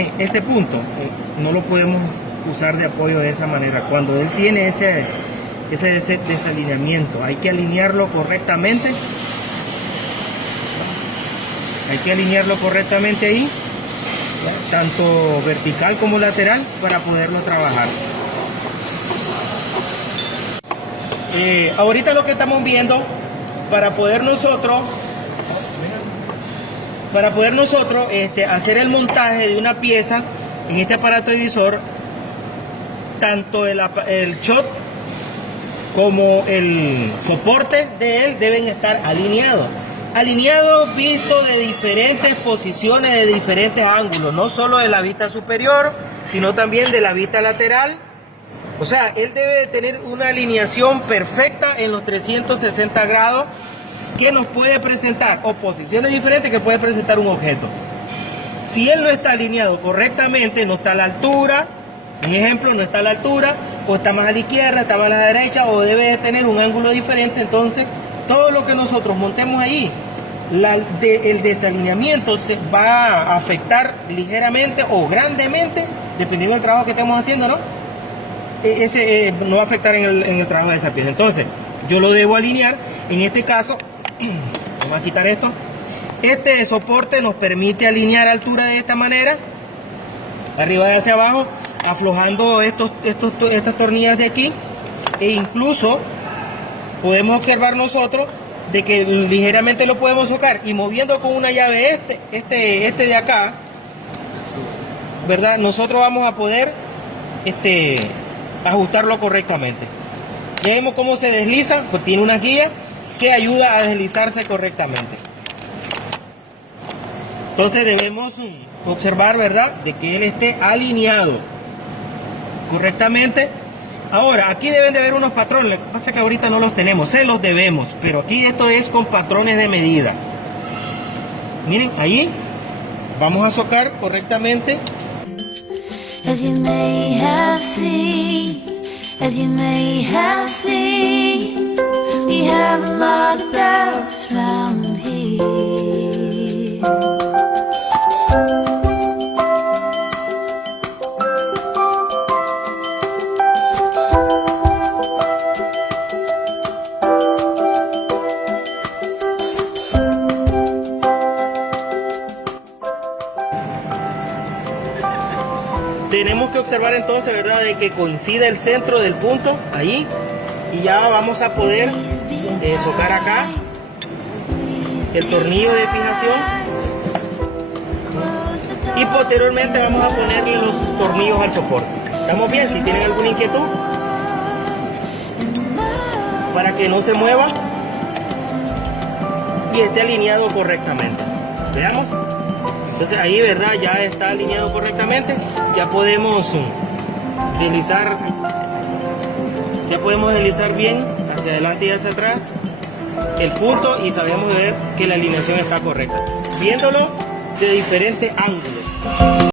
Miren, este punto no lo podemos usar de apoyo de esa manera. Cuando él tiene ese desalineamiento, hay que alinearlo correctamente. Hay que alinearlo correctamente ahí, tanto vertical como lateral, para poderlo trabajar. Ahorita lo que estamos viendo, para poder nosotros hacer el montaje de una pieza en este aparato divisor, tanto el shot como el soporte de él deben estar alineados. Alineados, vistos de diferentes posiciones, de diferentes ángulos, no solo de la vista superior, sino también de la vista lateral. O sea, él debe de tener una alineación perfecta en los 360 grados que nos puede presentar, o posiciones diferentes que puede presentar un objeto. Si él no está alineado correctamente, no está a la altura, un ejemplo, no está a la altura, o está más a la izquierda, está más a la derecha, o debe de tener un ángulo diferente, entonces todo lo que nosotros montemos ahí, el desalineamiento se va a afectar ligeramente o grandemente, dependiendo del trabajo que estemos haciendo, ¿no? No va a afectar en el trabajo de esa pieza. Entonces, yo lo debo alinear. En este caso, vamos a quitar esto. Este soporte nos permite alinear altura de esta manera, arriba y hacia abajo, aflojando estas tornillas de aquí, e incluso podemos observar nosotros de que ligeramente lo podemos tocar, y moviendo con una llave este de acá, ¿verdad? Nosotros vamos a poder ajustarlo correctamente. Ya vemos cómo se desliza, pues tiene una guía que ayuda a deslizarse correctamente. Entonces debemos observar, ¿verdad?, de que él esté alineado correctamente. Ahora, aquí deben de haber unos patrones, lo que pasa es que ahorita no los tenemos, se los debemos, pero aquí esto es con patrones de medida. Miren, ahí vamos a socar correctamente. As you may have seen, we have a lot of barrels round here. Tenemos que observar entonces, ¿verdad?, de que coincida el centro del punto ahí, y ya vamos a poder socar acá el tornillo de fijación, y posteriormente vamos a ponerle los tornillos al soporte. ¿Estamos bien? Si tienen alguna inquietud, para que no se mueva y esté alineado correctamente. Veamos. Entonces ahí, ¿verdad?, ya está alineado correctamente. Ya podemos deslizar bien hacia adelante y hacia atrás el punto, y sabemos ver que la alineación está correcta, viéndolo de diferentes ángulos.